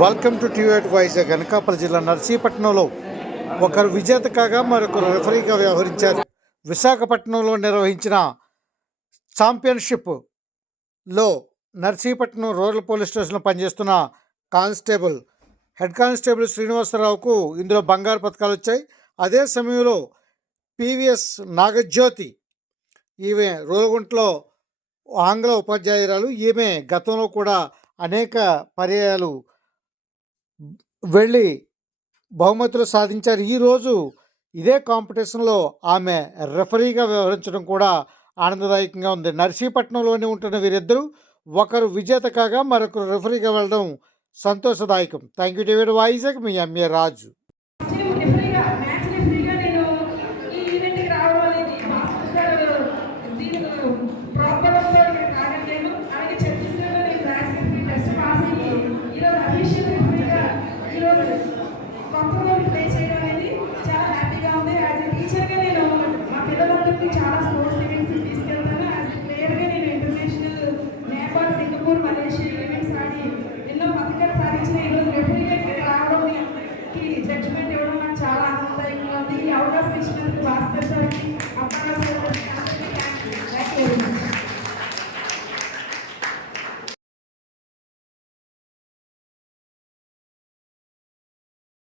Welcome to TV Vizag Anakapalli జిల్లా నర్సీపట్నంలో ఒకరు విజేత కాగా మరొకరు రెఫరీగా వ్యవహరించారు. విశాఖపట్నంలో నిర్వహించిన ఛాంపియన్షిప్లో నర్సీపట్నం రూరల్ పోలీస్ స్టేషన్లో పనిచేస్తున్న కానిస్టేబుల్ హెడ్ కానిస్టేబుల్ శ్రీనివాసరావుకు ఇందులో బంగారు పథకాలు వచ్చాయి. అదే సమయంలో పివిఎస్ నాగజ్యోతి ఈమె రోలగుంట్లో ఆంగ్ల ఉపాధ్యాయురాలు. ఈమె గతంలో కూడా అనేక పర్యాయాలు వెళ్ళి బహుమతులు సాధించారు. ఈరోజు ఇదే కాంపిటీషన్లో ఆమె రెఫరీగా వ్యవహరించడం కూడా ఆనందదాయకంగా ఉంది. నర్సీపట్నంలోనే ఉంటున్న వీరిద్దరూ ఒకరు విజేత కాగా మరొకరు రెఫరీగా వెళ్ళడం సంతోషదాయకం. Thank you David Vizag me M A Raju compromise play చేయడం అనేది చాలా హ్యాపీగా ఉంది. యాజ్ ఎ టీచర్గా నేను మా పిల్లలందరికీ చాలా స్పోర్ట్స్ ఈవెంట్స్ తీసుకెళ్తాను. యాజ్ ఎ నేను international Nepal Singapore Malaysia events ఆడి ఎన్నో పథకాలు సాధించిన ఈరోజు రెఫరీగా రావడం జడ్జిమెంట్ నాకు చాలా ఆనందదాయకంగా ఉంది. ఈ అవకాశం ఇచ్చినందుకు భాస్కర్